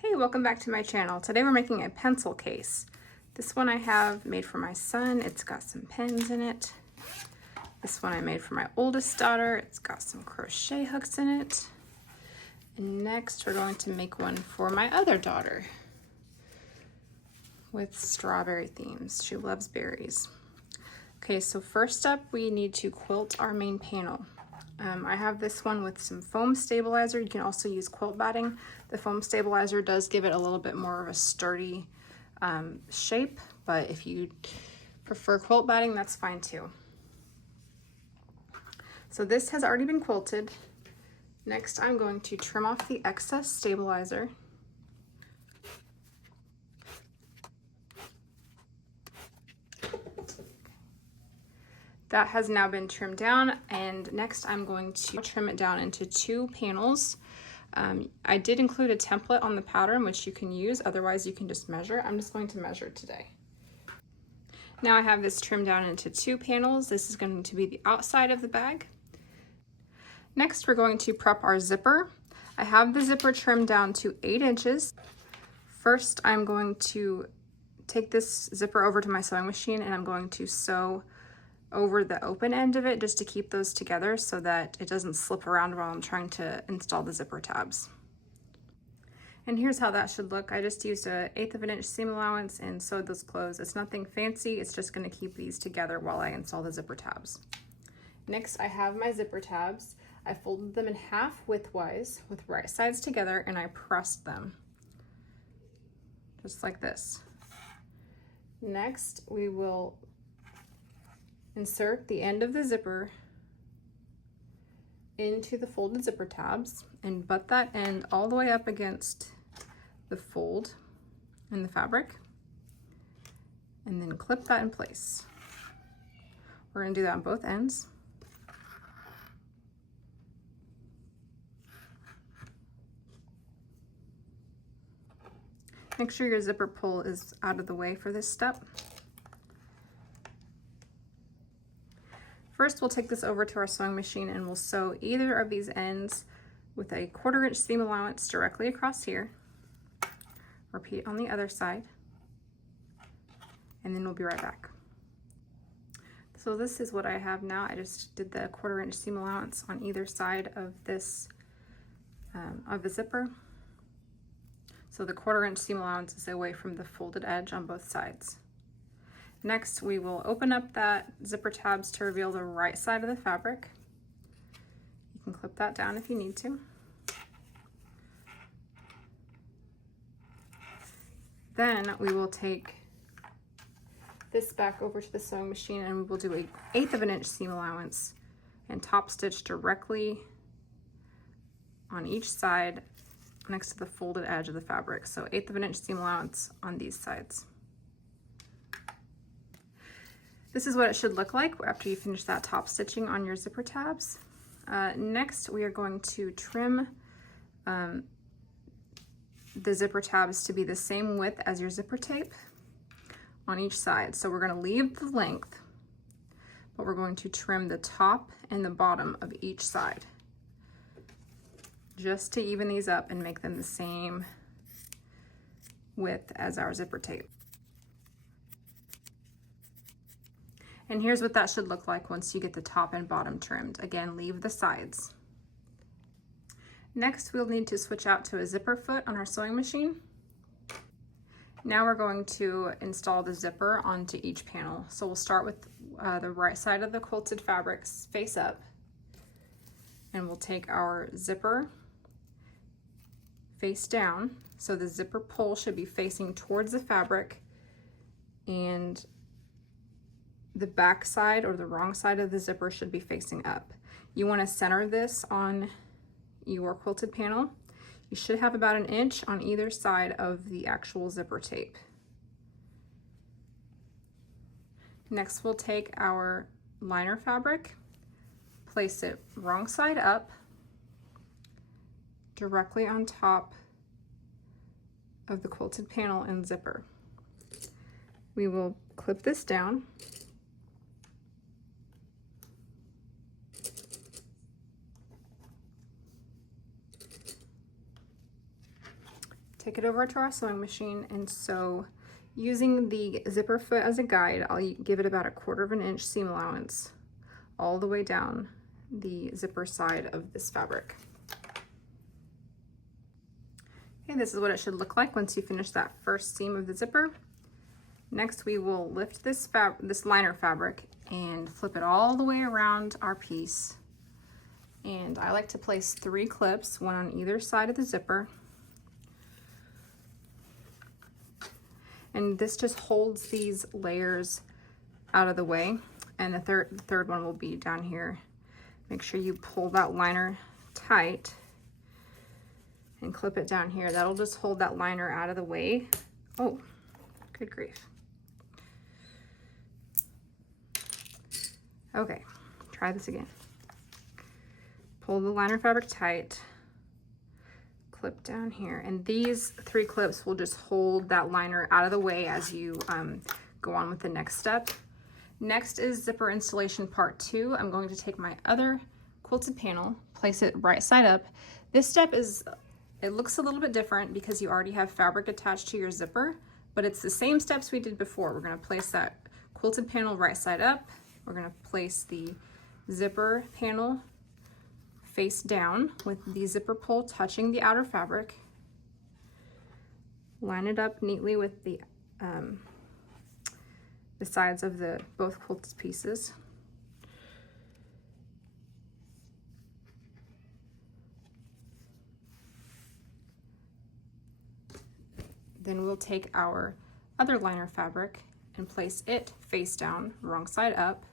Hey, welcome back to my channel. Today we're making a pencil case. This one I have made for my son. It's got some pens in it. This one I made for my oldest daughter. It's got some crochet hooks in it. And next we're going to make one for my other daughter with strawberry themes. She loves berries. Okay, so first up we need to quilt our main panel. I have this one with some foam stabilizer. You can also use quilt batting. The foam stabilizer does give it a little bit more of a sturdy shape, but if you prefer quilt batting, that's fine too. So this has already been quilted. Next, I'm going to trim off the excess stabilizer. That has now been trimmed down, and next I'm going to trim it down into 2 panels. I did include a template on the pattern which you can use, otherwise you can just measure. I'm just going to measure today. Now I have this trimmed down into 2 panels. This is going to be the outside of the bag. Next we're going to prep our zipper. I have the zipper trimmed down to 8 inches. First I'm going to take this zipper over to my sewing machine and I'm going to sew over the open end of it just to keep those together so that it doesn't slip around while I'm trying to install the zipper tabs. And here's how that should look. I just used an 1/8 of an inch seam allowance and sewed those closed. It's nothing fancy, it's just going to keep these together while I install the zipper tabs. Next I have my zipper tabs. I folded them in half widthwise with right sides together and I pressed them just like this. Next we will insert the end of the zipper into the folded zipper tabs and butt that end all the way up against the fold in the fabric and then clip that in place. We're going to do that on both ends. Make sure your zipper pull is out of the way for this step. First, we'll take this over to our sewing machine and we'll sew either of these ends with a 1/4 inch seam allowance directly across here. Repeat on the other side, and then we'll be right back. So this is what I have now. I just did the 1/4 inch seam allowance on either side of this, of the zipper. So the 1/4 inch seam allowance is away from the folded edge on both sides. Next, we will open up that zipper tabs to reveal the right side of the fabric. You can clip that down if you need to. Then we will take this back over to the sewing machine and we will do a 1/8 of an inch seam allowance and top stitch directly on each side next to the folded edge of the fabric. So 1/8 of an inch seam allowance on these sides. This is what it should look like after you finish that top stitching on your zipper tabs. Next, we are going to trim the zipper tabs to be the same width as your zipper tape on each side. So we're going to leave the length, but we're going to trim the top and the bottom of each side just to even these up and make them the same width as our zipper tape. And here's what that should look like once you get the top and bottom trimmed. Again, leave the sides. Next, we'll need to switch out to a zipper foot on our sewing machine. Now we're going to install the zipper onto each panel. So we'll start with the right side of the quilted fabrics face up. And we'll take our zipper face down. So the zipper pull should be facing towards the fabric, and the back side or the wrong side of the zipper should be facing up. You want to center this on your quilted panel. You should have about 1 inch on either side of the actual zipper tape. Next, we'll take our liner fabric, place it wrong side up, directly on top of the quilted panel and zipper. We will clip this down. take it over to our sewing machine and sew using the zipper foot as a guide. I'll give it about 1/4 inch seam allowance all the way down the zipper side of this fabric. Okay, this is what it should look like once you finish that first seam of the zipper. Next, we will lift this liner fabric and flip it all the way around our piece. And I like to place 3 clips, one on either side of the zipper. And this just holds these layers out of the way. And the third one will be down here. Make sure you pull that liner tight and clip it down here. That'll just hold that liner out of the way. Oh, good grief. Okay, try this again. Pull the liner fabric tight, clip down here, and these 3 clips will just hold that liner out of the way as you go on with the next step. Next is zipper installation part 2. I'm going to take my other quilted panel, place it right side up. This step it looks a little bit different because you already have fabric attached to your zipper, but it's the same steps we did before. We're going to place that quilted panel right side up. We're going to place the zipper panel face down with the zipper pull touching the outer fabric. Line it up neatly with the sides of both quilted pieces. Then we'll take our other liner fabric and place it face down, wrong side up,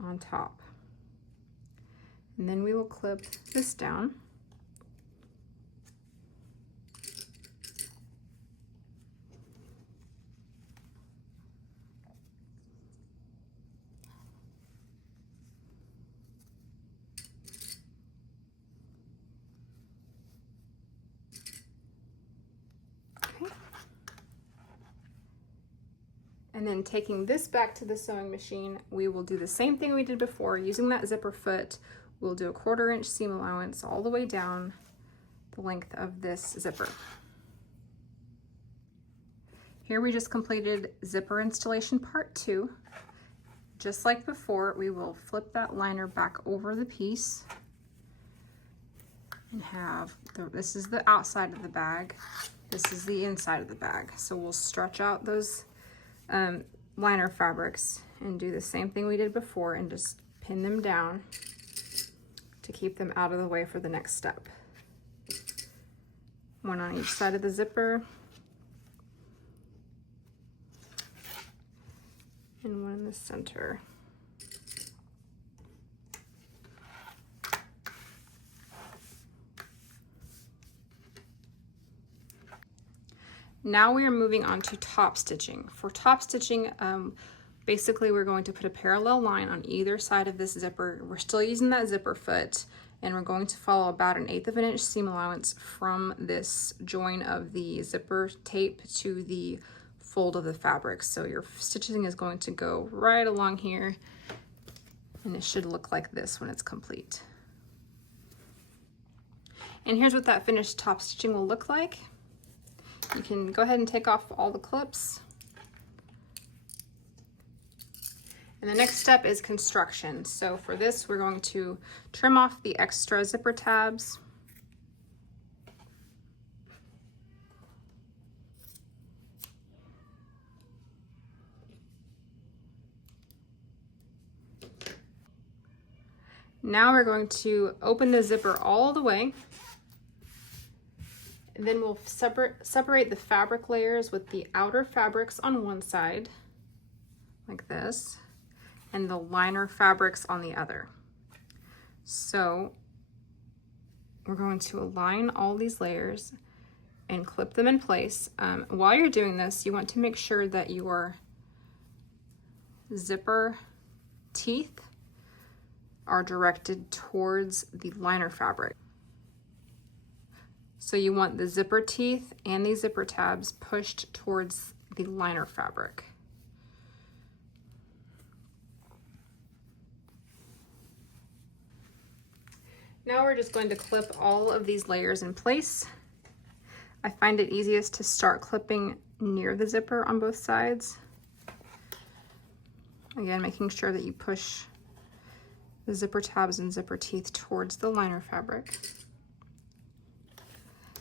on top. And then we will clip this down. And then taking this back to the sewing machine, we will do the same thing we did before. Using that zipper foot, we'll do 1/4 inch seam allowance all the way down the length of this zipper. Here we just completed zipper installation part 2. Just like before, we will flip that liner back over the piece and have, this is the outside of the bag, this is the inside of the bag. So we'll stretch out those liner fabrics and do the same thing we did before and just pin them down to keep them out of the way for the next step. One on each side of the zipper and one in the center. Now we are moving on to top stitching. For top stitching, basically we're going to put a parallel line on either side of this zipper. We're still using that zipper foot, and we're going to follow about 1/8 inch seam allowance from this join of the zipper tape to the fold of the fabric. So your stitching is going to go right along here, and it should look like this when it's complete. And here's what that finished top stitching will look like. You can go ahead and take off all the clips. And the next step is construction. So for this, we're going to trim off the extra zipper tabs. Now we're going to open the zipper all the way. And then we'll separate the fabric layers with the outer fabrics on one side, like this, and the liner fabrics on the other. So we're going to align all these layers and clip them in place. While you're doing this, you want to make sure that your zipper teeth are directed towards the liner fabric. So you want the zipper teeth and the zipper tabs pushed towards the liner fabric. Now we're just going to clip all of these layers in place. I find it easiest to start clipping near the zipper on both sides. Again, making sure that you push the zipper tabs and zipper teeth towards the liner fabric.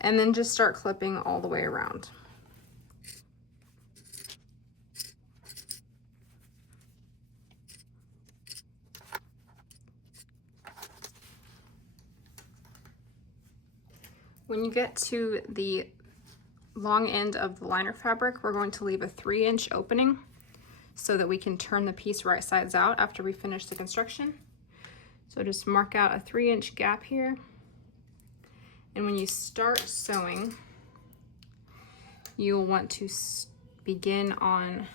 And then just start clipping all the way around. When you get to the long end of the liner fabric, we're going to leave a 3-inch opening so that we can turn the piece right sides out after we finish the construction. So just mark out a 3-inch gap here. And when you start sewing, you'll want to begin on.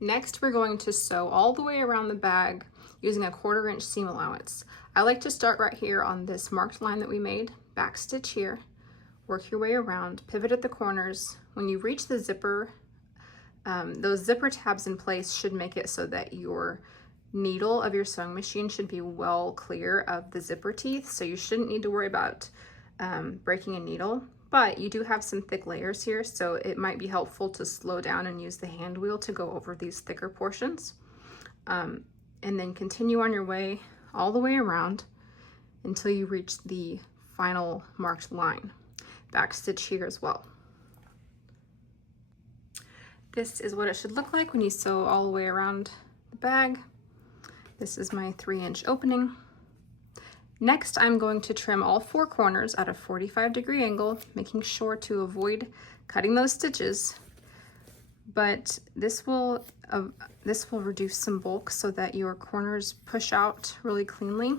Next, we're going to sew all the way around the bag using a 1/4 inch seam allowance. I like to start right here on this marked line that we made, back stitch here, work your way around, pivot at the corners. When you reach the zipper, those zipper tabs in place should make it so that your needle of your sewing machine should be well clear of the zipper teeth, so you shouldn't need to worry about breaking a needle. But you do have some thick layers here, so it might be helpful to slow down and use the hand wheel to go over these thicker portions. And then continue on your way all the way around until you reach the final marked line. Back stitch here as well. This is what it should look like when you sew all the way around the bag. This is my 3-inch opening. Next, I'm going to trim all 4 corners at a 45-degree angle, making sure to avoid cutting those stitches. But this will reduce some bulk so that your corners push out really cleanly.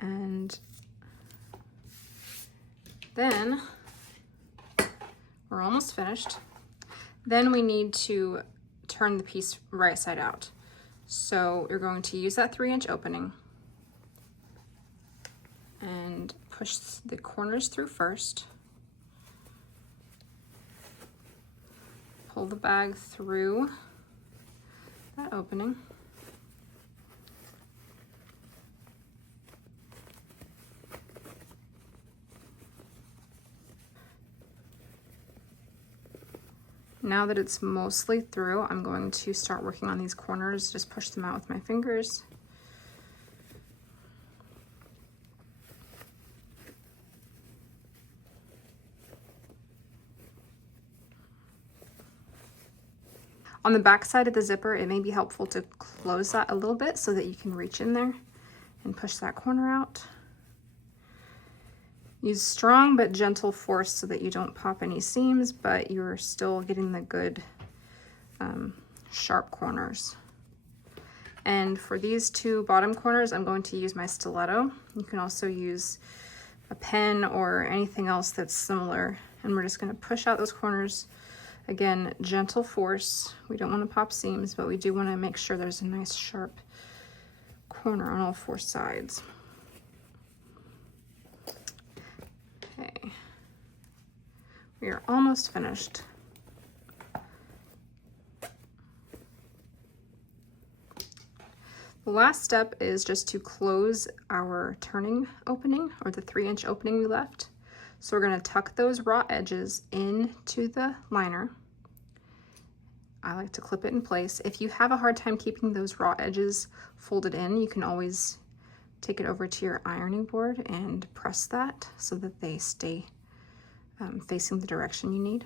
And then we're almost finished. Then we need to turn the piece right side out. So you're going to use that 3-inch opening and push the corners through first. Pull the bag through that opening. Now that it's mostly through, I'm going to start working on these corners, just push them out with my fingers. On the back side of the zipper, it may be helpful to close that a little bit so that you can reach in there and push that corner out. Use strong but gentle force so that you don't pop any seams, but you're still getting the good sharp corners. And for these 2 bottom corners, I'm going to use my stiletto. You can also use a pen or anything else that's similar. And we're just going to push out those corners. Again, gentle force. We don't want to pop seams, but we do want to make sure there's a nice sharp corner on all 4 sides. Okay, we are almost finished. The last step is just to close our turning opening, or the 3-inch opening we left. So we're going to tuck those raw edges into the liner. I like to clip it in place. If you have a hard time keeping those raw edges folded in, you can always take it over to your ironing board and press that so that they stay facing the direction you need.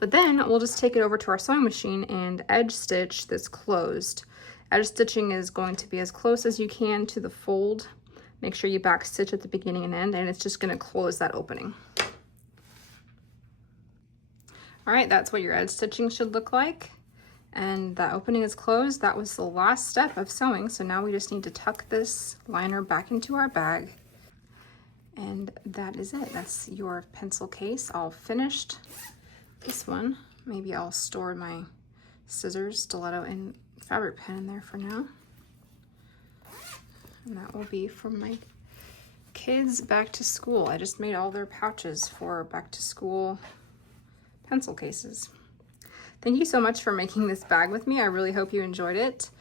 But then we'll just take it over to our sewing machine and edge stitch this closed. Edge stitching is going to be as close as you can to the fold. Make sure you back stitch at the beginning and end, and it's just going to close that opening. All right, that's what your edge stitching should look like. And that opening is closed. That was the last step of sewing. So now we just need to tuck this liner back into our bag. And that is it. That's your pencil case all finished. This one, maybe I'll store my scissors, stiletto, and fabric pen in there for now. And that will be for my kids back to school. I just made all their pouches for back to school pencil cases. Thank you so much for making this bag with me. I really hope you enjoyed it.